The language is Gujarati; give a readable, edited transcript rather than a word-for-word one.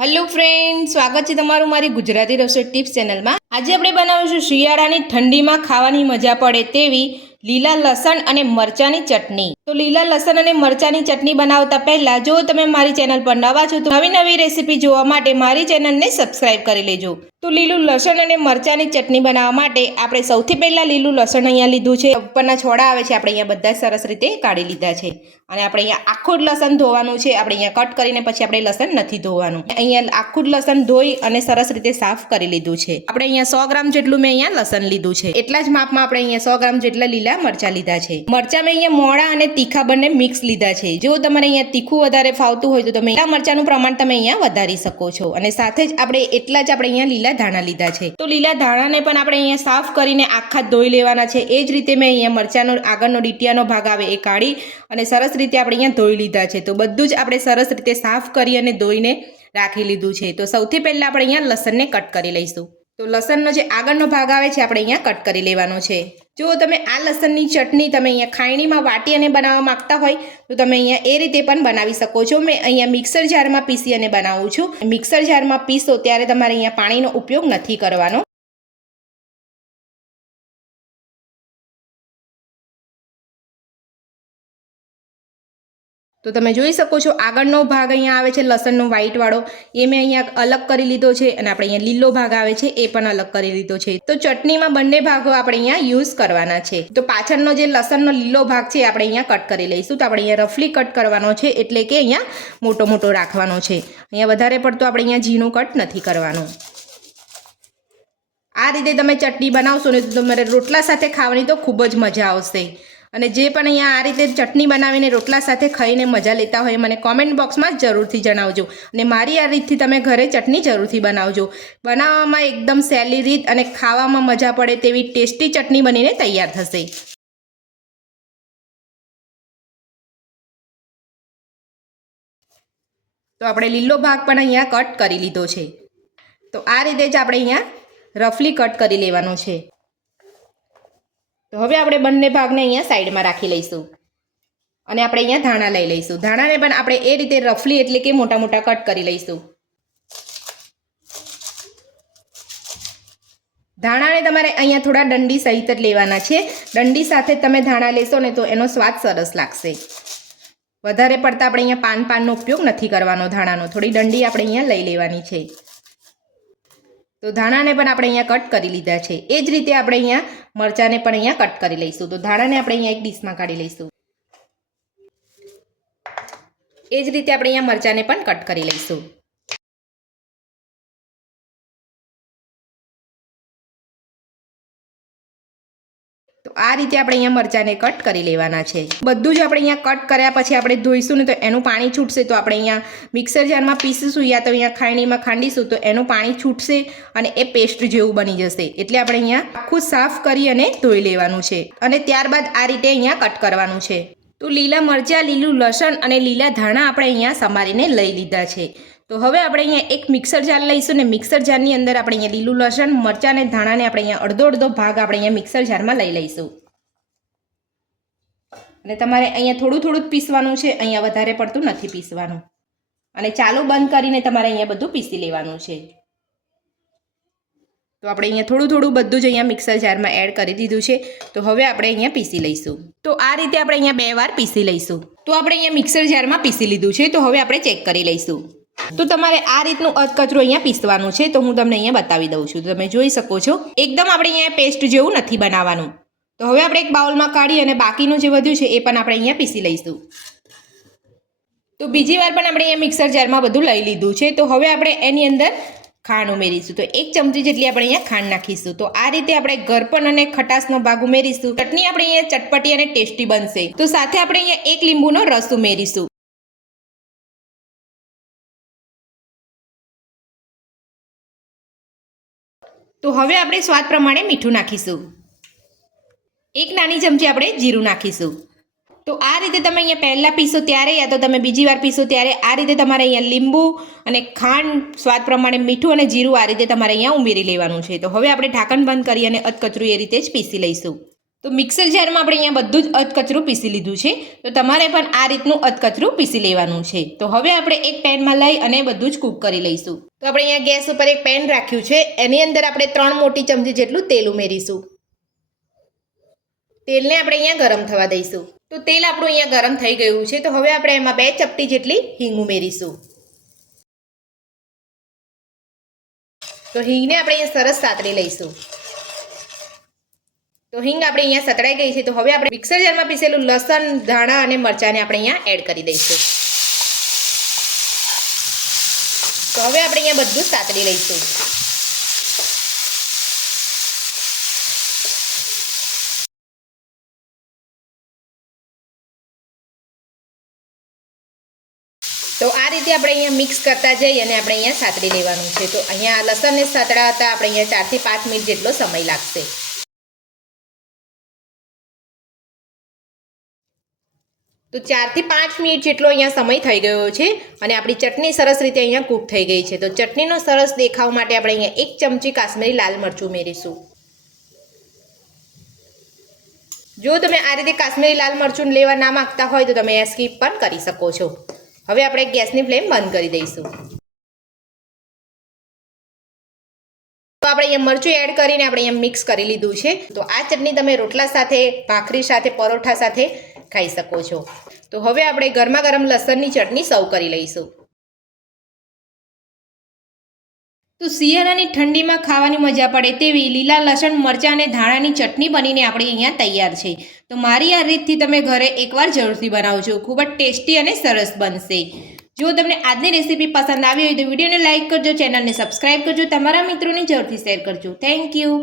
હેલો ફ્રેન્ડ, સ્વાગત છે તમારું મારી ગુજરાતી રસોઈ ટિપ્સ ચેનલમાં। આજે આપણે બનાવીશું શિયાળાની ઠંડીમાં ખાવાની મજા પડે તેવી લીલા લસણ અને મરચાંની ચટણી। તો લીલા લસણ અને મરચાંની ચટણી બનાવતા પહેલા જો તમે મારી ચેનલ પર નવા છો તો નવી નવી રેસીપી જોવા માટે મારી ચેનલને સબસ્ક્રાઇબ કરી લેજો। તો લીલું લસણ અને મરચાંની ચટણી બનાવવા માટે આપણે સૌથી પહેલા લીલું લસણ અહીંયા લીધું છે। ઉપરના છોડા આવે છે આપણે અહીંયા બધા સરસ રીતે કાઢી લીધા છે અને આપણે અહીંયા આખું લસણ ધોવાનું છે। આપણે અહીંયા કટ કરીને પછી આપણે લસણ નથી ધોવાનું। અહીંયા આખું લસણ ધોઈ અને સરસ રીતે સાફ કરી લીધું છે। આપણે અહીંયા 100 ગ્રામ જેટલું મેં અહીંયા લસણ લીધું છે। એટલા જ માપમાં આપણે અહીંયા 100 ગ્રામ જેટલા લીલા મરચાં લીધા છે। મરચાં મેં અહીંયા મોળા અને તીખા બંને મિક્સ લીધા છે। જો તમારે અહીંયા તીખું વધારે ફાવતું હોય તો તમે લીલા મરચાંનું પ્રમાણ તમે અહીંયા વધારી શકો છો અને સાથે જ આપણે એટલા જ આપણે અહીંયા લીલા ધાણા લીધા છે। તો લીલા ધાણાને પણ આપણે અહીંયા સાફ કરીને આખા ધોઈ લેવાના છે। એ જ રીતે મેં અહીંયા મરચાંનો આગળનો ડીટીયાનો ભાગ આવે એ કાઢી અને સરસ રીતે આપણે અહીંયા ધોઈ લીધા છે। તો બધું જ આપણે સરસ રીતે સાફ કરી અને ધોઈને રાખી લીધું છે। તો સૌથી પહેલા આપણે અહીંયા લસણને કટ કરી લઈશું। તો લસણનો જે આગળનો ભાગ આવે છે આપણે અહીંયા કટ કરી લેવાનો છે। જો તમે આ લસણની ચટણી તમે અહીંયા ખાયણીમાં વાટી અને બનાવવા માંગતા હોય તો તમે અહીંયા એ રીતે પણ બનાવી શકો છો। મેં અહીંયા મિક્સર જારમાં પીસી અને બનાવું છું। મિક્સર જારમાં પીસો ત્યારે તમારે અહીંયા પાણીનો ઉપયોગ નથી કરવાનો। તો તમે જોઈ શકો છો આગળનો ભાગ અહીંયા આવે છે લસણનો વ્હાઈટ વાળો, એ મેં અહીંયા અલગ કરી લીધો છે અને આપણે અહીંયા લીલો ભાગ આવે છે એ પણ અલગ કરી લીધો છે। તો ચટણીમાં બંને ભાગો આપણે અહીંયા યુઝ કરવાના છે। તો પાછળનો જે લસણનો લીલો ભાગ છે આપણે અહીંયા કટ કરી લઈશું। તો આપણે અહીંયા રફલી કટ કરવાનો છે, એટલે કે અહીંયા મોટો મોટો રાખવાનો છે। અહીંયા વધારે પડતો આપણે અહીંયા ઝીણું કટ નથી કરવાનું। આ રીતે તમે ચટણી બનાવશો ને તો તમારે રોટલા સાથે ખાવાની તો ખૂબ જ મજા આવશે। અને જે પણ અહીંયા આ રીતે ચટણી બનાવીને રોટલા સાથે ખાઈને મજા લેતા હોય મને કોમેન્ટ બોક્સમાં જરૂરથી જણાવજો અને મારી આ રીતથી તમે ઘરે ચટણી જરૂરથી બનાવજો। બનાવવામાં એકદમ સહેલી રીત અને ખાવામાં મજા પડે તેવી ટેસ્ટી ચટણી બનીને તૈયાર થશે। તો આપણે લીલો ભાગ પણ અહીંયા કટ કરી લીધો છે। તો આ રીતે જ આપણે અહીંયા રફલી કટ કરી લેવાનું છે। તો હવે આપણે બંને ભાગને અહીંયા સાઈડમાં રાખી લઈશું અને આપણે અહીંયા ધાણા લઈ લઈશું। ધાણાને પણ આપણે એ રીતે રફલી એટલે કે મોટા મોટા કટ કરી લઈશું। ધાણાને તમારે અહીંયા થોડા ડંડી સહિત જ લેવાના છે। ડંડી સાથે તમે ધાણા લેશો ને તો એનો સ્વાદ સરસ લાગશે। વધારે પડતા આપણે અહીંયા પાનનો ઉપયોગ નથી કરવાનો ધાણાનો, થોડી ડંડી આપણે અહીંયા લઈ લેવાની છે। તો ધાણાને પણ આપણે અહીંયા કટ કરી લીધા છે। એ જ રીતે આપણે અહીંયા મરચાંને પણ અહીંયા કટ કરી લઈશું। તો ધાણાને આપણે અહીંયા એક ડીશમાં કાઢી લઈશું। એ જ રીતે આપણે અહીંયા મરચાંને પણ કટ કરી લઈશું। તો આ રીતે આપણે અહીંયા મરચાંને કટ કરી લેવાના છે। બધું જ આપણે અહીંયા કટ કર્યા પછી આપણે ધોઈશું ને તો એનું પાણી છૂટશે। તો આપણે અહીંયા મિક્સર જારમાં પીસીશું યા તો અહીંયા ખાયણીમાં ખાંડીશું તો એનું પાણી છૂટશે અને એ પેસ્ટ જેવું બની જશે। એટલે આપણે અહીંયા આખું સાફ કરી અને ધોઈ લેવાનું છે અને ત્યારબાદ આ રીતે અહીંયા કટ કરવાનું છે। તો લીલા મરચાં, લીલું લસણ અને લીલા ધાણા આપણે અહીંયા સમારીને લઈ લીધા છે। તો હવે આપણે અહીંયા એક મિક્સર જાર લઈશું ને મિક્સર જારની અંદર આપણે અહીંયા લીલું લસણ, મરચાં અને ધાણાને આપણે અહીંયા અડધો અડધો ભાગ આપણે અહીંયા મિક્સર જારમાં લઈ લઈશું અને તમારે અહીંયા થોડું થોડું જ પીસવાનું છે, અહીંયા વધારે પડતું નથી પીસવાનું અને ચાલુ બંધ કરીને તમારે અહીંયા બધું પીસી લેવાનું છે। તો આપણે અહીંયા થોડું થોડું બધું જ અહીંયા મિક્સર જારમાં એડ કરી દીધું છે। તો હવે આપણે અહીંયા પીસી લઈશું। તો આ રીતે આપણે અહીંયા 2 વાર પીસી લઈશું। તો આપણે અહીંયા મિક્સર જારમાં પીસી લીધું છે। તો હવે આપણે ચેક કરી લઈશું। તો તમારે આ રીતનું અધકચરું અહીંયા પીસવાનું છે। તો હું તમને અહીંયા બતાવી દઉં છું। તો તમે જોઈ શકો છો એકદમ આપણે અહીંયા પેસ્ટ જેવું નથી બનાવવાનું। તો હવે આપણે એક બાઉલમાં કાઢી અને બાકીનું જે વધ્યું છે એ પણ આપણે અહીંયા પીસી લઈશું। તો બીજી વાર પણ આપણે અહીંયા મિક્સર જારમાં બધું લઈ લીધું છે। તો હવે આપણે એની અંદર ખાંડ ઉમેરીશું। તો 1 ચમચી જેટલી આપણે અહીંયા ખાંડ નાખીશું। તો આ રીતે આપણે ગરપણ અને ખટાશનો ભાગ ઉમેરીશું। ચટણી આપણે અહીંયા ચટપટી અને ટેસ્ટી બનશે। તો સાથે આપણે અહીંયા 1 લીંબુનો રસ ઉમેરીશું। તો હવે આપણે સ્વાદ પ્રમાણે મીઠું નાખીશું। 1 નાની ચમચી આપણે જીરું નાખીશું। તો આ રીતે તમે અહીંયા પહેલાં પીસો ત્યારે યા તો તમે બીજી વાર પીસો ત્યારે આ રીતે તમારે અહીંયા લીંબુ અને ખાંડ, સ્વાદ પ્રમાણે મીઠું અને જીરું આ રીતે તમારે અહીંયા ઉમેરી લેવાનું છે। તો હવે આપણે ઢાંકણ બંધ કરી અને અધકચરું એ રીતે જ પીસી લઈશું। તો મિક્સર જારમાં આપણે અહીંયા બધું જ અધકચરું પીસી લીધું છે. તો તમારે પણ આ રીતનું અધકચરું પીસી લેવાનું છે. તો હવે આપણે એક પેનમાં લઈ અને બધું જ કૂક કરી લઈશું. તો આપણે અહીંયા ગેસ ઉપર એક પેન રાખ્યું છે. એની અંદર આપણે 3 મોટી ચમચી જેટલું તેલ ઉમેરીશું. તેલને આપણે અહીંયા ગરમ થવા દઈશું. તો તેલ આપણું અહીંયા ગરમ થઈ ગયું છે. તો હવે આપણે એમાં 2 ચપટી જેટલી હિંગ ઉમેરીશું. તો હિંગને આપણે અહીંયા સરસ સાતળી લઈશું. તો હિંગ આપણે અહીંયા સતળાઈ ગઈ છે. તો હવે આપણે મિક્સર જારમાં પીસેલું લસણ, ધાણા અને મરચાંને આપણે અહીંયા એડ કરી દઈશું. તો હવે આપણે અહીંયા બધું સાતળી લઈશું. તો આ રીતે આપણે અહીંયા મિક્સ કરતા જઈ અને આપણે અહીંયા સાતળી લેવાનું છે. તો અહીંયા લસણને સાતળાતા આપણે અહીંયા 4 થી 5 મિનિટ જેટલો સમય લાગશે. તો 4 થી 5 મિનિટ જેટલો અહીંયા સમય થઈ ગયો છે અને આપણી ચટણી સરસ રીતે અહીંયા કૂક થઈ ગઈ છે. તો ચટણીનો સરસ દેખાવ માટે આપણે અહીંયા 1 ચમચી કાશ્મીરી લાલ મરચું ઉમેરીશું. જો તમે આ રીતે કાશ્મીરી લાલ મરચું લેવા ના માંગતા હોય તો તમે આ સ્કીપ પણ કરી શકો છો. હવે આપણે ગેસની ફ્લેમ બંધ કરી દઈશું. તો આપણે અહીંયા મરચું એડ કરીને આપણે અહીંયા મિક્સ કરી લીધું છે. તો આ ચટણી તમે રોટલા સાથે, ભાખરી સાથે, પરોઠા સાથે ખાઈ શકો છો. તો હવે આપણે ગરમા ગરમ લસણની ચટણી સર્વ કરી લઈશું. તો શિયાળાની ઠંડીમાં ખાવાની મજા પડે તેવી લીલા લસણ, મરચાં અને ધાણાની ચટણી બનીને આપણી અહીંયા તૈયાર છે. તો મારી આ રીતથી તમે ઘરે એકવાર જરૂરથી બનાવજો. ખૂબ જ ટેસ્ટી અને સરસ બનશે. જો તમને આજની રેસીપી પસંદ આવી હોય તો વિડીયોને લાઇક કરજો, ચેનલને સબસ્ક્રાઇબ કરજો, તમારા મિત્રોને જરૂરથી શેર કરજો. Thank you.